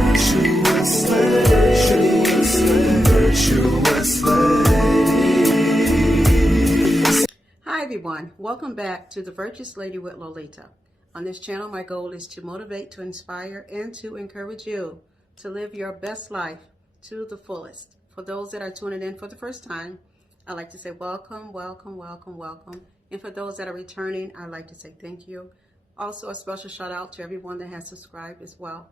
Virtuous Lady, Virtuous Lady. Hi everyone, welcome back to the Virtuous Lady with Loletta. On this channel, my goal is to motivate, to inspire, and to encourage you to live your best life to the fullest. For those that are tuning in for the first time, I'd like to say welcome, welcome, welcome, welcome. And for those that are returning, I'd like to say thank you. Also, a special shout out to everyone that has subscribed as well.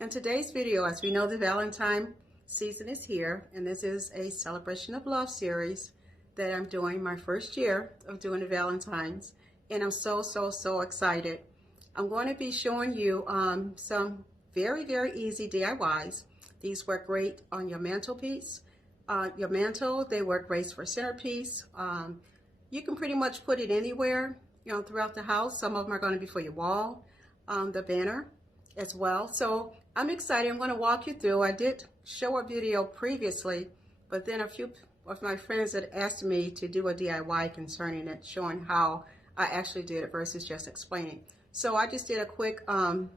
In today's video, as we know, the Valentine season is here, and this is a celebration of love series that I'm doing, my first year of doing the Valentines, and I'm so excited. I'm going to be showing you some very easy DIYs. These work great on your mantelpiece, your mantle. They work great for centerpiece. You can pretty much put it anywhere, you know, throughout the house. Some of them are going to be for your wall, the banner as well. So I'm excited. I'm going to walk you through. I did show a video previously, but then a few of my friends had asked me to do a DIY concerning it, showing how I actually did it versus just explaining. So I just did a quick kind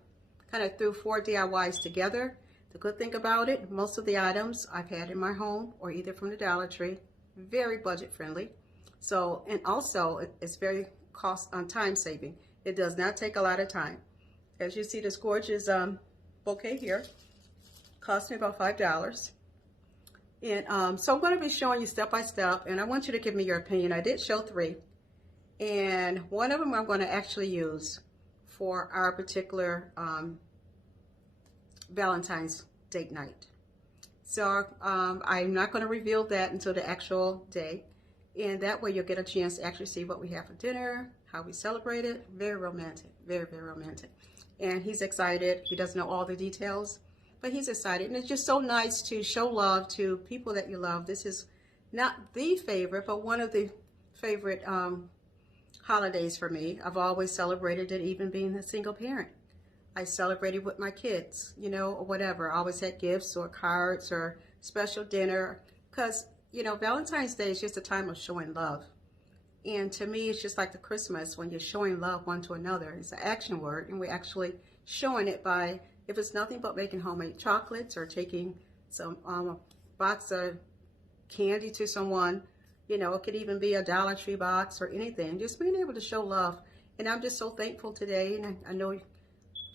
of threw 4 DIYs together. The good thing about it, most of the items I've had in my home or either from the Dollar Tree, very budget friendly. So, and also it's very time saving. It does not take a lot of time. As you see, this gorgeous bouquet here cost me about $5. And so I'm going to be showing you step by step, and I want you to give me your opinion. I did show 3, and one of them I'm going to actually use for our particular Valentine's date night. So I'm not going to reveal that until the actual day, and that way you'll get a chance to actually see what we have for dinner, how we celebrate it. Very romantic, very romantic. And he's excited. He doesn't know all the details, but he's excited. And it's just so nice to show love to people that you love. This is not the favorite, but one of the favorite holidays for me. I've always celebrated it, even being a single parent. I celebrated with my kids, you know, or whatever. I always had gifts or cards or special dinner, because, you know, Valentine's Day is just a time of showing love. And to me, it's just like the Christmas when you're showing love one to another. It's an action word, and we're actually showing it by, if it's nothing but making homemade chocolates or taking some box of candy to someone. You know, it could even be a Dollar Tree box or anything. Just being able to show love. And I'm just so thankful today, and I know,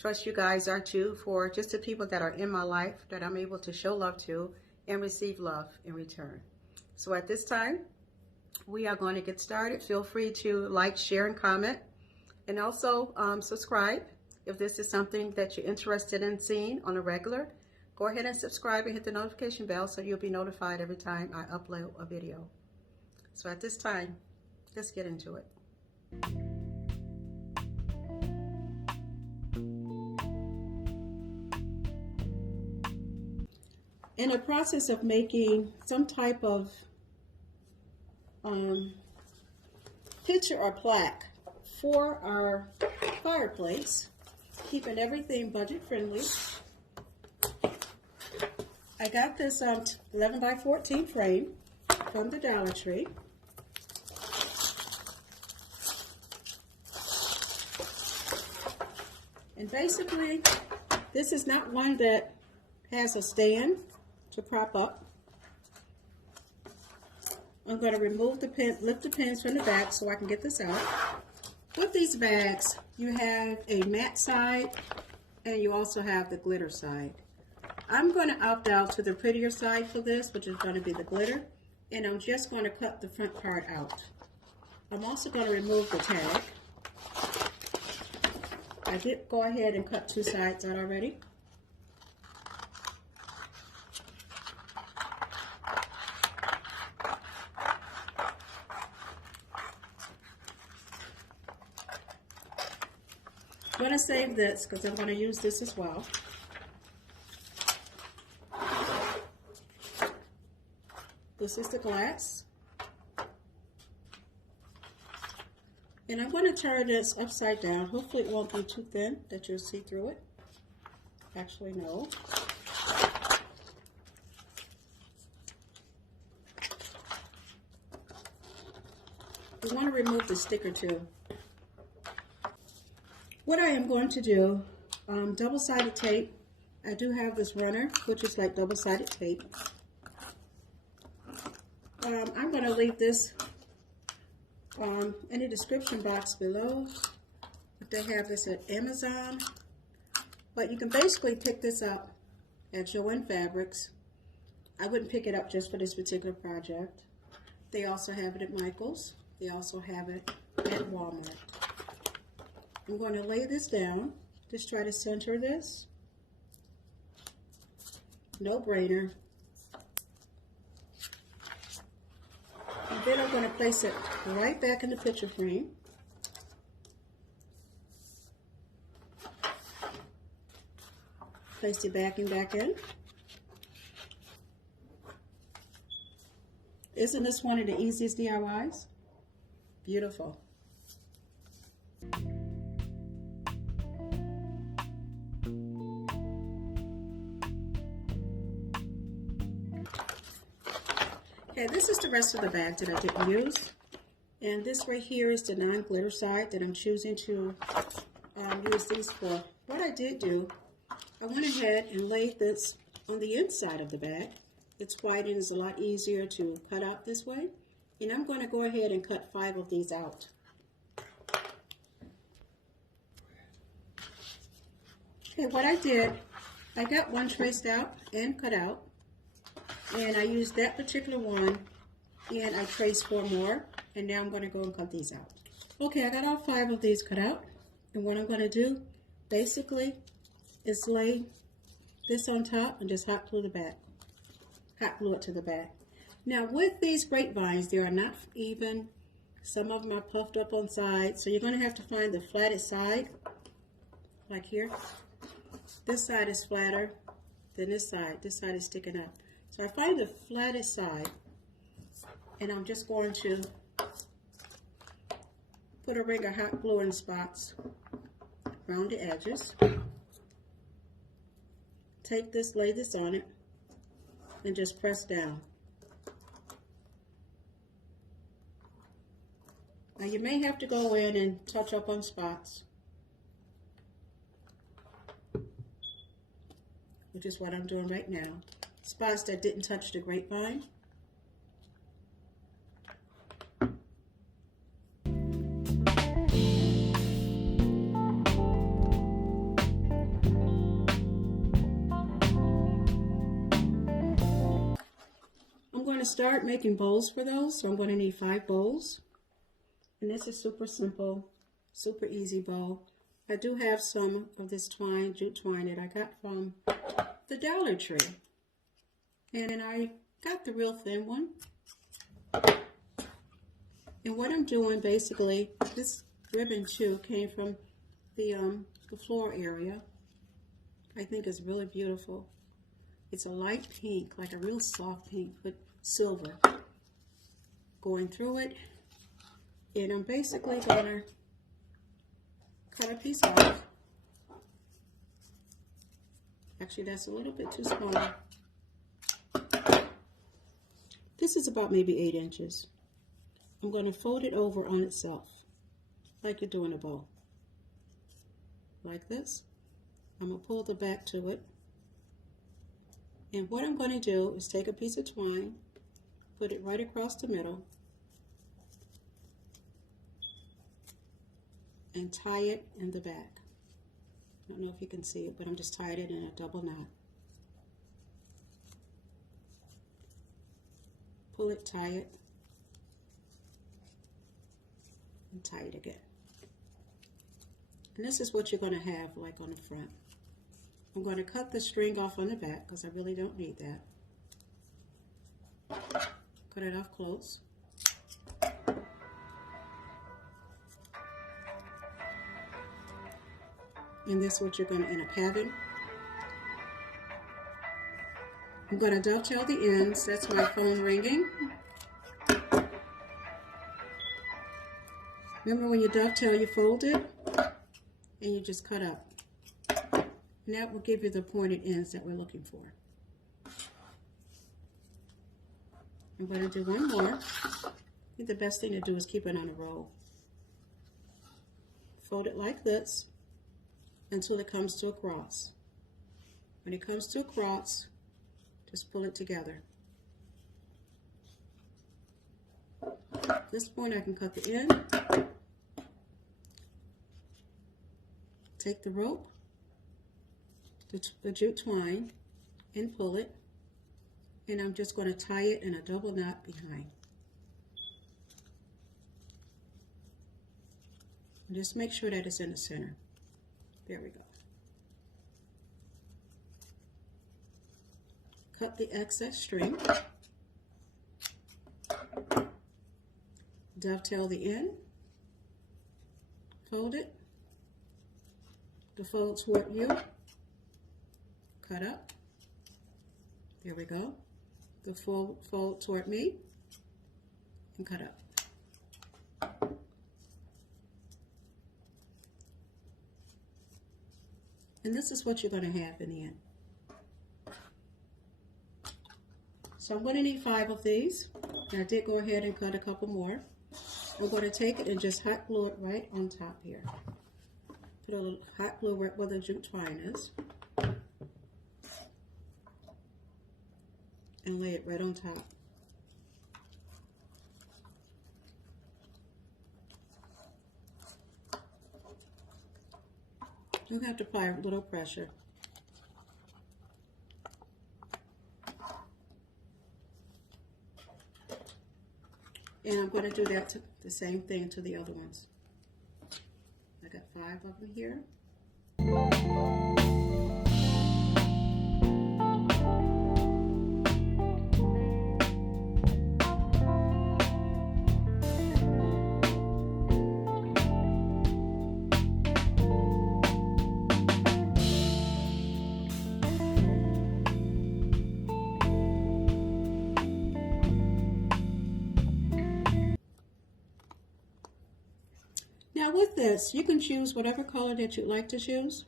trust you guys are too, for just the people that are in my life that I'm able to show love to and receive love in return. So at this time, we are going to get started. Feel free to like, share, and comment. And also subscribe. If this is something that you're interested in seeing on a regular, go ahead and subscribe and hit the notification bell so you'll be notified every time I upload a video. So at this time, let's get into it. In the process of making some type of picture or plaque for our fireplace, keeping everything budget friendly, I got this 11 by 14 frame from the Dollar Tree. And basically, this is not one that has a stand to prop up. I'm going to remove the pin, lift the pins from the back so I can get this out. With these bags, you have a matte side and you also have the glitter side. I'm going to opt out to the prettier side for this, which is going to be the glitter, and I'm just going to cut the front part out. I'm also going to remove the tag. I did go ahead and cut 2 sides out already. I'm going to save this because I'm going to use this as well. This is the glass. And I'm going to turn this upside down. Hopefully it won't be too thin that you'll see through it. Actually, no. You want to remove the sticker too. What I am going to do, double-sided tape I do have this runner, which is like double-sided tape. I'm going to leave this in the description box below. They have this at Amazon. But you can basically pick this up at Joann Fabrics. I wouldn't pick it up just for this particular project. They also have it at Michael's. They also have it at Walmart. I'm going to lay this down. Just try to center this. No brainer. And then I'm going to place it right back in the picture frame. Place the backing back in. Isn't this one of the easiest DIYs? Beautiful. Okay, this is the rest of the bag that I didn't use. And this right here is the non-glitter side that I'm choosing to use these for. What I did do, I went ahead and laid this on the inside of the bag. It's white and it's a lot easier to cut out this way. And I'm going to go ahead and cut 5 of these out. Okay, what I did, I got one traced out and cut out. And I used that particular one and I traced 4 more. And now I'm going to go and cut these out. Okay, I got all 5 of these cut out. And what I'm going to do, basically, is lay this on top and just hot glue the back. Hot glue it to the back. Now with these grapevines, they are not even. Some of them are puffed up on sides, so you're going to have to find the flattest side, like here. This side is flatter than this side. This side is sticking up. So I find the flattest side, and I'm just going to put a ring of hot glue in spots around the edges. Take this, lay this on it, and just press down. Now you may have to go in and touch up on spots, which is what I'm doing right now. Spots that didn't touch the grapevine. I'm going to start making bowls for those, so I'm going to need 5 bowls. And this is super simple, super easy bowl. I do have some of this twine, jute twine, that I got from the Dollar Tree. And I got the real thin one. And what I'm doing, basically, this ribbon too came from the floral area. I think it's really beautiful. It's a light pink, like a real soft pink with silver going through it. And I'm basically going to cut a piece off. Actually, that's a little bit too small. This is about maybe 8 inches. I'm going to fold it over on itself, like you do in a bowl. Like this. I'm going to pull the back to it. And what I'm going to do is take a piece of twine, put it right across the middle, and tie it in the back. I don't know if you can see it, but I'm just tying it in a double knot. Pull it, tie it, and tie it again. And this is what you're going to have like on the front. I'm going to cut the string off on the back because I really don't need that. Cut it off close. And this is what you're going to end up having. I'm going to dovetail the ends. That's my phone ringing. Remember, when you dovetail, you fold it and you just cut up. And that will give you the pointed ends that we're looking for. I'm going to do one more. I think the best thing to do is keep it on a roll. Fold it like this until it comes to a cross. When it comes to a cross, just pull it together. At this point, I can cut the end. Take the rope, the jute twine, and pull it. And I'm just going to tie it in a double knot behind. And just make sure that it's in the center. There we go. Cut the excess string. Dovetail the end. Fold it. The fold toward you. Cut up. There we go. The fold toward me. And cut up. And this is what you're going to have in the end. So I'm going to need 5 of these. And I did go ahead and cut a couple more. I'm going to take it and just hot glue it right on top here. Put a little hot glue right where the jute twine is. And lay it right on top. You have to apply a little pressure. And I'm going to do that to the same thing to the other ones. I got 5 of them here. Now with this, you can choose whatever color that you'd like to choose.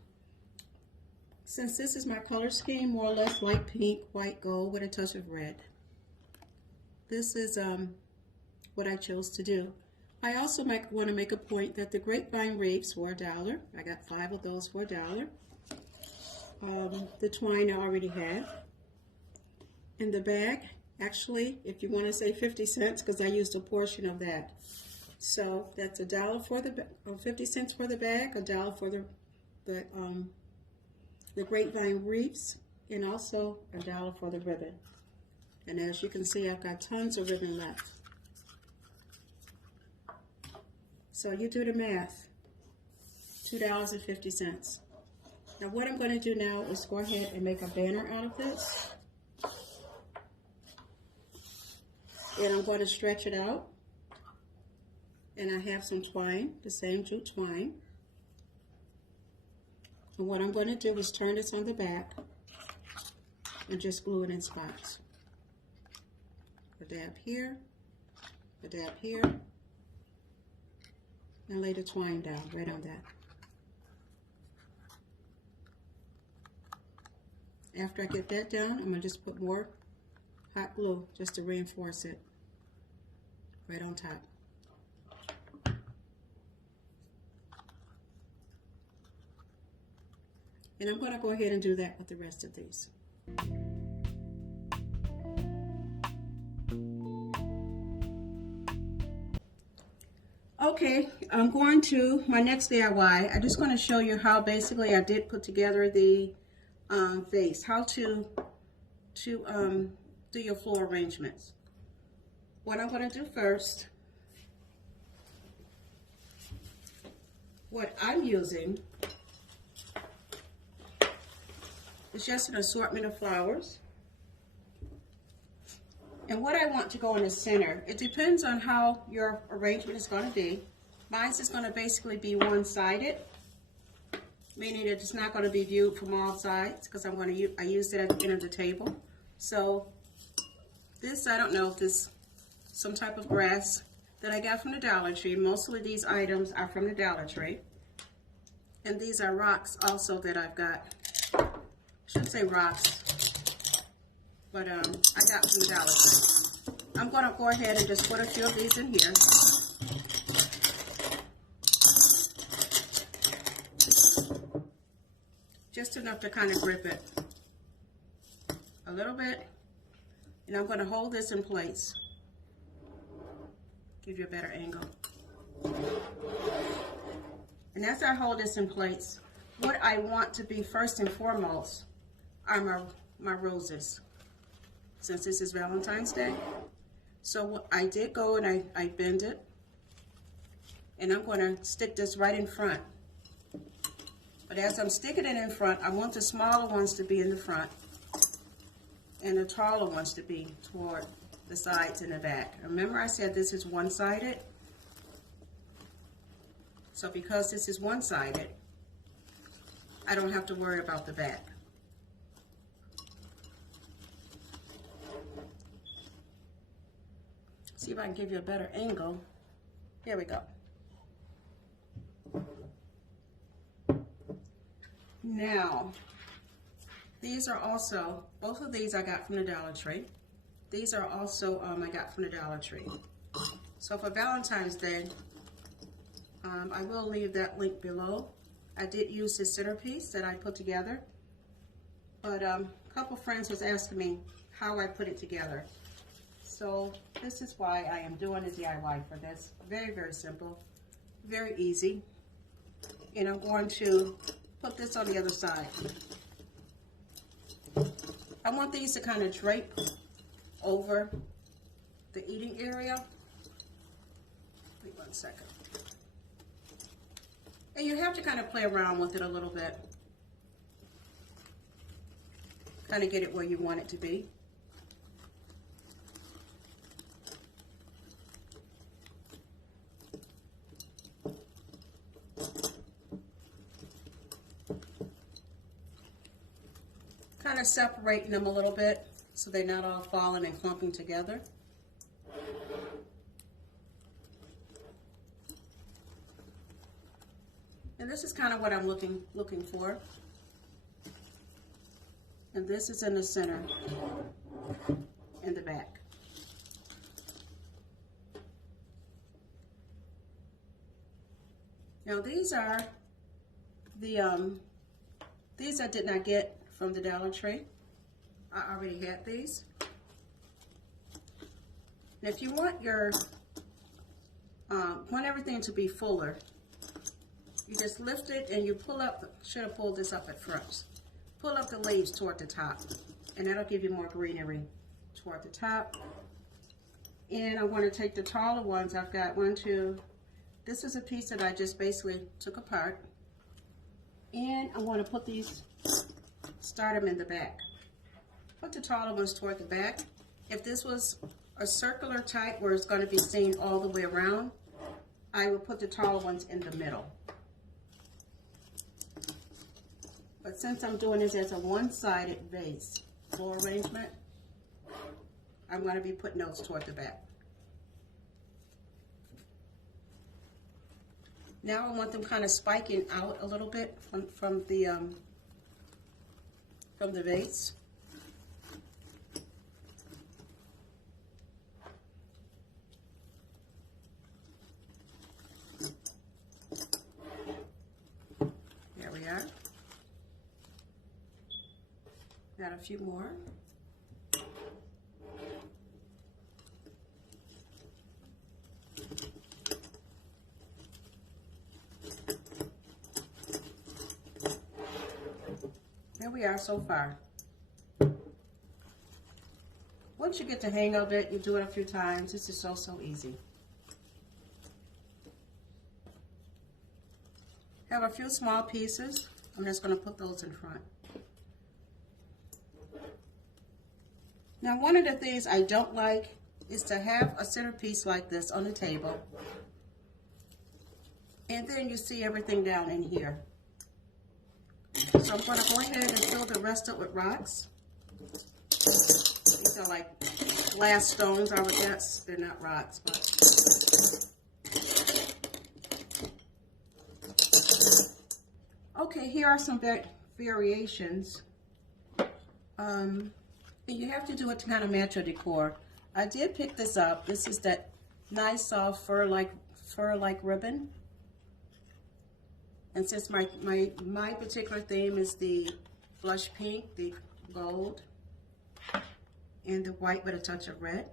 Since this is my color scheme, more or less light pink, white gold with a touch of red. This is what I chose to do. I also want to make a point that the grapevine wreaths were $1. I got 5 of those for $1. The twine I already have. And the bag, actually, if you want to say 50 cents, because I used a portion of that. So that's $1 for the 50 cents for the bag, $1 for the grapevine wreaths, and also $1 for the ribbon. And as you can see, I've got tons of ribbon left. So you do the math, $2.50. Now what I'm going to do now is go ahead and make a banner out of this. And I'm going to stretch it out. And I have some twine, the same jute twine. And what I'm going to do is turn this on the back and just glue it in spots. A dab here, a dab here, and lay the twine down right on that. After I get that down, I'm going to just put more hot glue just to reinforce it right on top. And I'm going to go ahead and do that with the rest of these. Okay, I'm going to my next DIY. I'm just going to show you how basically I did put together the vase, how to do your floral arrangements. What I'm going to do first, what I'm using it's just an assortment of flowers. And what I want to go in the center, it depends on how your arrangement is going to be. Mine is going to basically be one-sided, meaning that it's not going to be viewed from all sides because I used it at the end of the table. So this, I don't know if this some type of grass that I got from the Dollar Tree. Most of these items are from the Dollar Tree. And these are rocks also that I've got. Shouldn't say rocks, but I got from the Dollar Tree. I'm going to go ahead and just put a few of these in here. Just enough to kind of grip it. a little bit, and I'm going to hold this in place. Give you a better angle. And as I hold this in place, what I want to be first and foremost are my roses, since this is Valentine's Day. So what I did go and I bend it, and I'm going to stick this right in front. But as I'm sticking it in front, I want the smaller ones to be in the front and the taller ones to be toward the sides and the back. Remember I said this is one-sided? So because this is one-sided, I don't have to worry about the back. See if I can give you a better angle. Here we go. Now, these are also, both of these I got from the Dollar Tree. These are also I got from the Dollar Tree. So for Valentine's Day, I will leave that link below. I did use this centerpiece that I put together, but a couple friends was asking me how I put it together. So this is why I am doing a DIY for this. Very, very simple, very easy. And I'm going to put this on the other side. I want these to kind of drape over the eating area. Wait 1 second. And you have to kind of play around with it a little bit. Kind of get it where you want it to be. Kind of separating them a little bit so they're not all falling and clumping together. And this is kind of what I'm looking for. And this is in the center, in the back. Now these are the these I did not get from the Dollar Tree. I already had these. And if you want your want everything to be fuller, you just lift it and you pull up. Should have pulled this up at first. Pull up the leaves toward the top, and that'll give you more greenery toward the top. And I want to take the taller ones. I've got 1, 2. This is a piece that I just basically took apart, and I want to put these. Start them in the back. Put the taller ones toward the back. If this was a circular type where it's going to be seen all the way around, I would put the taller ones in the middle. But since I'm doing this as a one-sided vase floor arrangement, I'm going to be putting those toward the back. Now I want them kind of spiking out a little bit from the vase. There we are. Got a few more. There we are so far. Once you get the hang of it, you do it a few times. This is so easy. Have a few small pieces. I'm just going to put those in front. Now, one of the things I don't like is to have a centerpiece like this on the table, and then you see everything down in here. So I'm going to go ahead and fill the rest up with rocks. These are like glass stones, I would guess. They're not rocks, but. Okay, here are some variations. You have to do it to kind of match your decor. I did pick this up. This is that nice soft fur-like ribbon. And since my particular theme is the blush pink, the gold, and the white with a touch of red.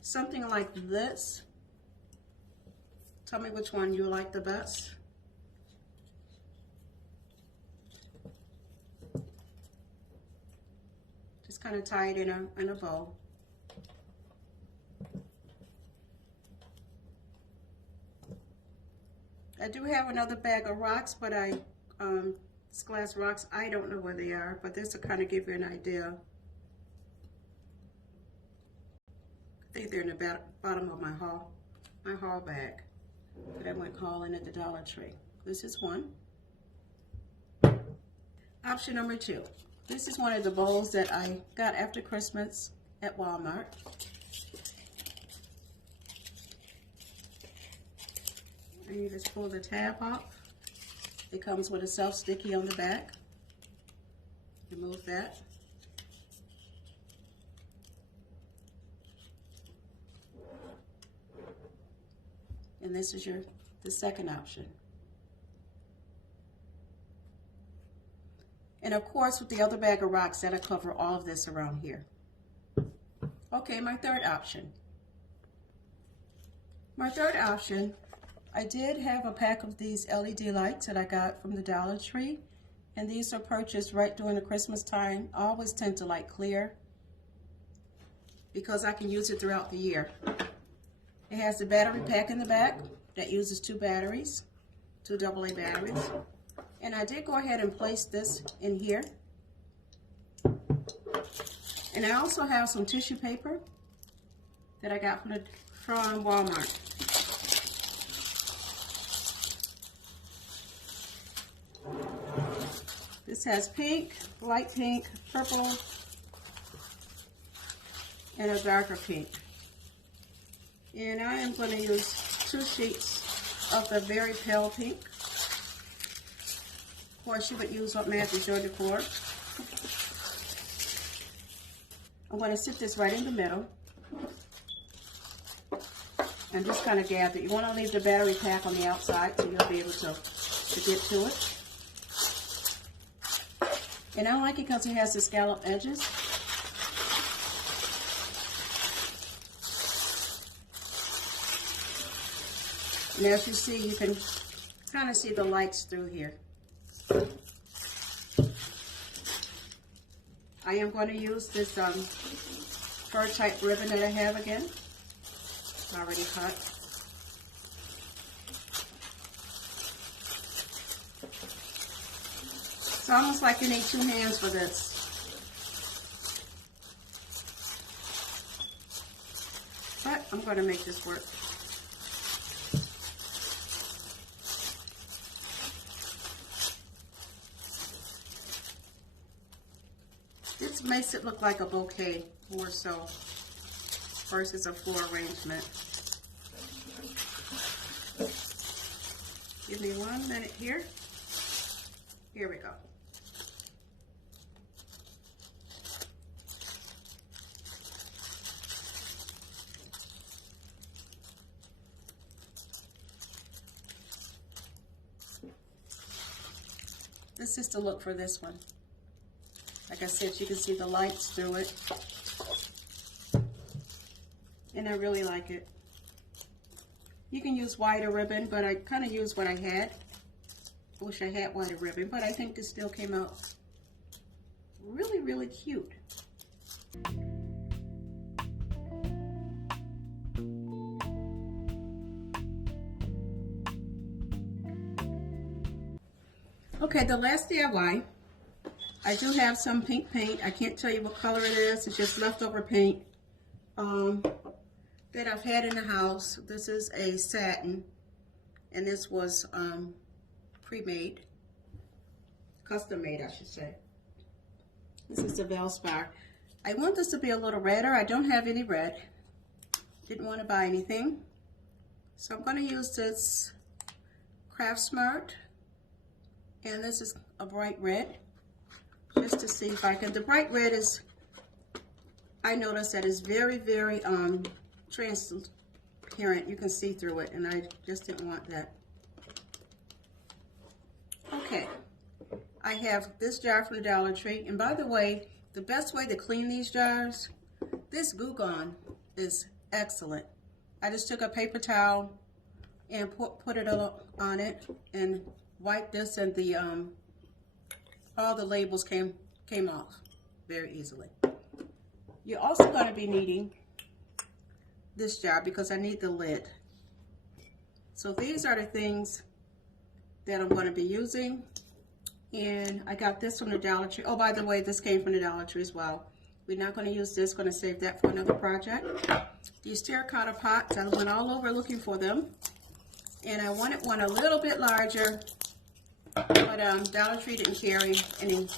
Something like this. Tell me which one you like the best. Just kind of tie it in a bow. I do have another bag of rocks, but it's glass rocks. I don't know where they are, but this will kind of give you an idea. I think they're in the bottom of my haul bag that I went hauling at the Dollar Tree. This is one. Option number 2. This is one of the bowls that I got after Christmas at Walmart. And you just pull the tab off. It comes with a self-sticky on the back. Remove that. And this is the second option. And of course, with the other bag of rocks, that'll cover all of this around here. Okay, my third option. My third option, I did have a pack of these LED lights that I got from the Dollar Tree. And these are purchased right during the Christmas time. I always tend to light clear because I can use it throughout the year. It has the battery pack in the back that uses 2 batteries, 2 AA batteries. And I did go ahead and place this in here. And I also have some tissue paper that I got from Walmart. This has pink, light pink, purple, and a darker pink. And I am going to use 2 sheets of the very pale pink. Of course, you would use what matches your decor. I'm going to sit this right in the middle and just kind of gather. You want to leave the battery pack on the outside so you'll be able to get to it. And I like it because it has the scallop edges. And as you see, you can kind of see the lights through here. I am going to use this fur type ribbon that I have again. It's already cut. It's almost like you need 2 hands for this. But I'm going to make this work. This makes it look like a bouquet more so versus a floor arrangement. Give me 1 minute here. Here we go. This is the look for this one. Like I said, you can see the lights through it. And I really like it. You can use wider ribbon, but I kind of used what I had. I wish I had wider ribbon, but I think this still came out really, really cute. Okay, the last DIY. I do have some pink paint. I can't tell you what color it is. It's just leftover paint that I've had in the house. This is a satin, and this was pre-made, custom made, I should say. This is the Valspar. I want this to be a little redder. I don't have any red. Didn't want to buy anything. So I'm going to use this Craft Smart, and this is a bright red. Just to see if I can. The bright red is, I noticed that it's very, very transparent. You can see through it, and I just didn't want that. Okay, I have this jar from the Dollar Tree, and by the way, the best way to clean these jars This glue gun is excellent. I just took a paper towel and put it on it and wiped this, and the all the labels came off very easily. You're also going to be needing this jar because I need the lid. So these are the things that I'm going to be using, and I got this from the Dollar Tree. Oh, by the way, this came from the Dollar Tree as well. We're not going to use this, going to save that for another project. These terracotta pots, I went all over looking for them, and I wanted one a little bit larger, but Dollar Tree didn't carry any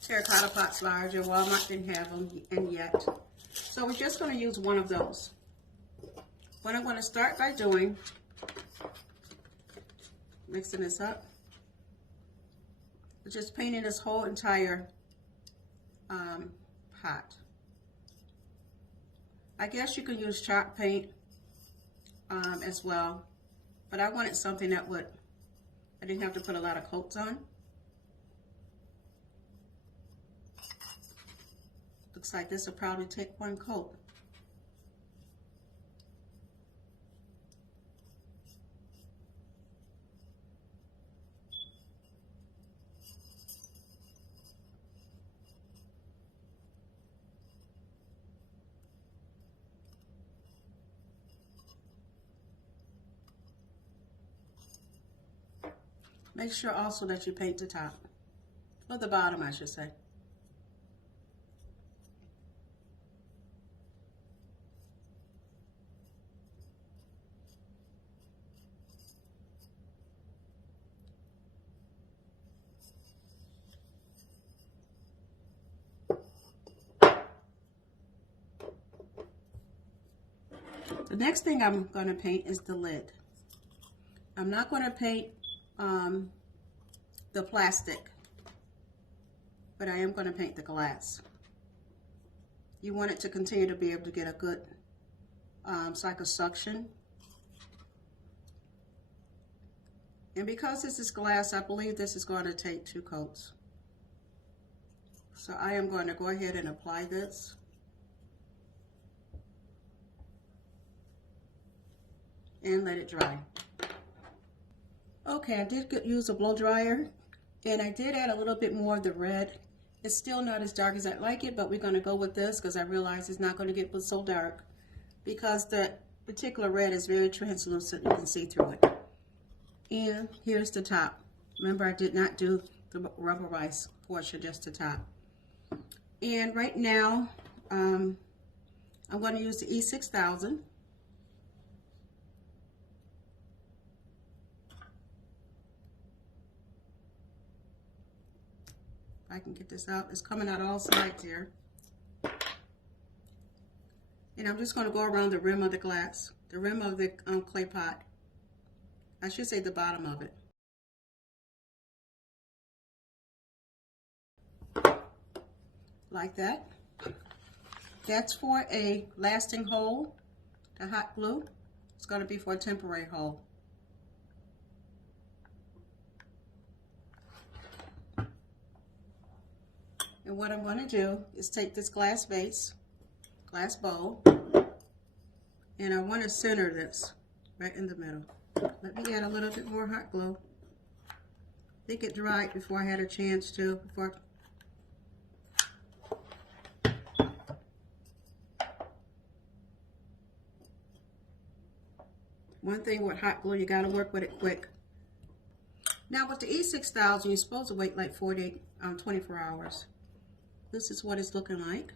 terracotta pots larger. Walmart didn't have them yet. So we're just going to use one of those. What I'm going to start by doing, mixing this up, is just painting this whole entire pot. I guess you can use chalk paint as well, but I wanted something that I didn't have to put a lot of coats on. Looks like this will probably take one coat. Make sure also that you paint the top, or the bottom, I should say. The next thing I'm going to paint is the lid. I'm not going to paint the plastic, but I am going to paint the glass. You want it to continue to be able to get a good cycle suction. And because this is glass, I believe this is going to take 2 coats. So I am going to go ahead and apply this. And let it dry. Okay, I did use a blow dryer, and I did add a little bit more of the red. It's still not as dark as I'd like it, but we're going to go with this because I realize it's not going to get so dark because the particular red is very translucent. You can see through it. And here's the top. Remember, I did not do the rubberized portion, just the top. And right now, I'm going to use the E6000. I can get this out. It's coming out all sides here. And I'm just going to go around the rim of the glass, the rim of the clay pot. I should say the bottom of it. Like that. That's for a lasting hold. The hot glue, it's going to be for a temporary hold. And what I'm going to do is take this glass vase, glass bowl, and I want to center this right in the middle. Let me add a little bit more hot glue. I think it dried before I had a chance to. One thing with hot glue, you got to work with it quick. Now with the E6000, you're supposed to wait like 24 hours. This is what it's looking like.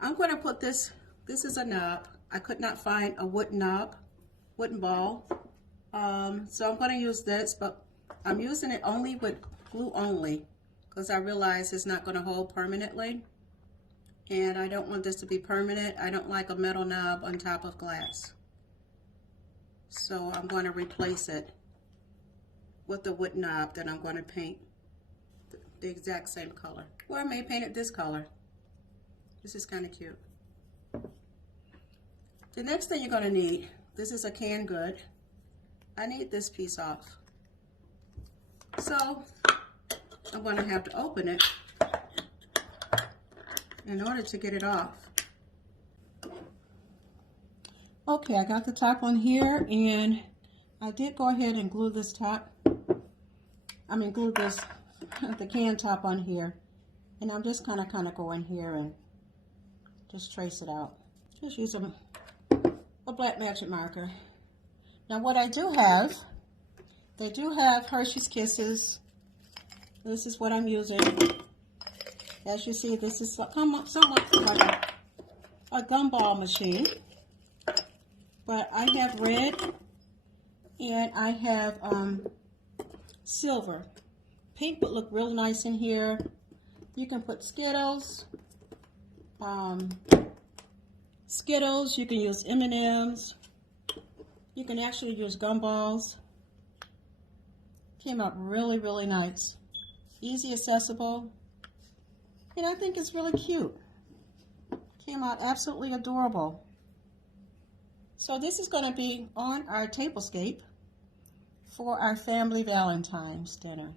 I'm going to put this is a knob. I could not find a wooden knob, wooden ball. So I'm going to use this, but I'm using it only with glue only because I realize it's not going to hold permanently. And I don't want this to be permanent. I don't like a metal knob on top of glass. So I'm going to replace it with the wood knob that I'm going to paint the exact same color. Or I may paint it this color. This is kind of cute. The next thing you're going to need, this is a canned good. I need this piece off. So I'm going to have to open it in order to get it off. Okay, I got the top on here, and I did go ahead and glue this top. Glue this, the can top on here. And I'm just kind of go in here and just trace it out. Just use a black magic marker. Now what I do have, they do have Hershey's Kisses. This is what I'm using. As you see, this is somewhat like a gumball machine. But I have red and I have silver. Pink would look real nice in here. You can put Skittles. You can use M&Ms. You can actually use gumballs. Came out really, really nice. Easy, accessible. And I think it's really cute. Came out absolutely adorable. So this is going to be on our tablescape for our family Valentine's dinner.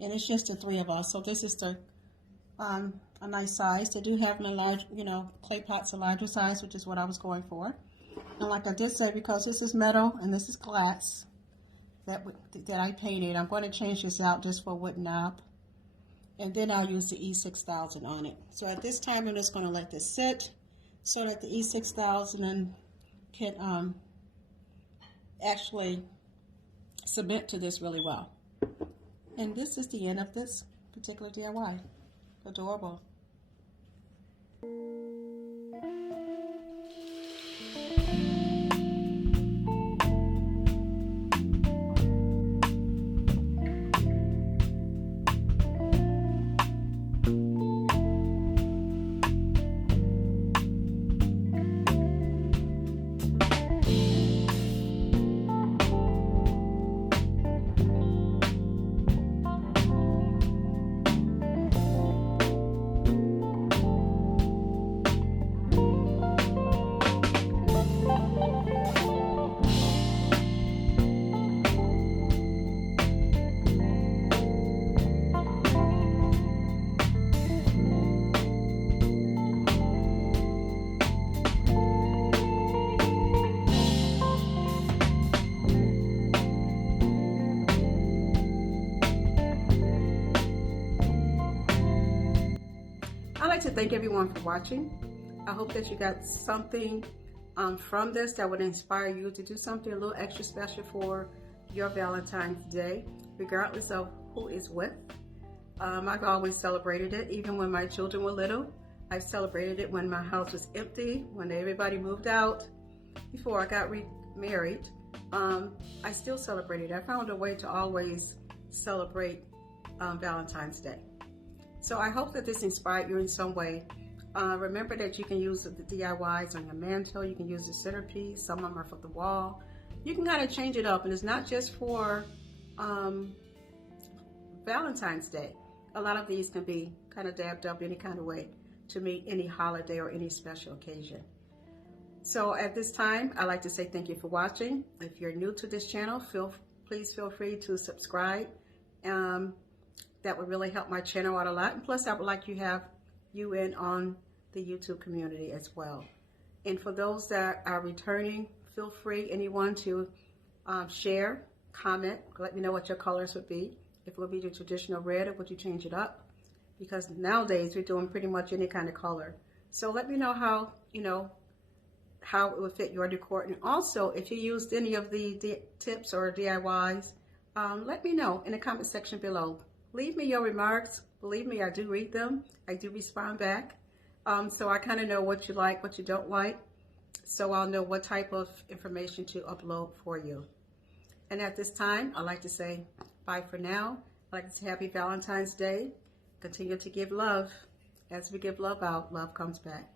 And it's just the 3 of us. So this is the a nice size. They do have them in large, clay pots a larger size, which is what I was going for. And like I did say, because this is metal and this is glass that I painted, I'm going to change this out just for a wooden knob. And then I'll use the E6000 on it. So at this time, I'm just going to let this sit so that the E6000 can actually submit to this really well. And this is the end of this particular DIY. Adorable. I'd like to thank everyone for watching. I hope that you got something from this that would inspire you to do something a little extra special for your Valentine's Day, regardless of who is with. I've always celebrated it, even when my children were little. I celebrated it when my house was empty, when everybody moved out. Before I got remarried, I still celebrated it. I found a way to always celebrate Valentine's Day. So I hope that this inspired you in some way. Remember that you can use the DIYs on your mantle. You can use the centerpiece. Some of them are for the wall. You can kind of change it up, and it's not just for Valentine's Day. A lot of these can be kind of dabbed up any kind of way to meet any holiday or any special occasion. So at this time, I'd like to say thank you for watching. If you're new to this channel, please feel free to subscribe. That would really help my channel out a lot. And plus, I would like you have you in on the YouTube community as well. And for those that are returning, feel free, anyone, to share, comment, let me know what your colors would be. If it would be the traditional red, or would you change it up? Because nowadays we're doing pretty much any kind of color. So let me know how, how it would fit your decor. And also, if you used any of the tips or DIYs, let me know in the comment section below. Leave me your remarks. Believe me, I do read them. I do respond back. So I kind of know what you like, what you don't like. So I'll know what type of information to upload for you. And at this time, I'd like to say bye for now. I'd like to say happy Valentine's Day. Continue to give love. As we give love out, love comes back.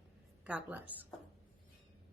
God bless.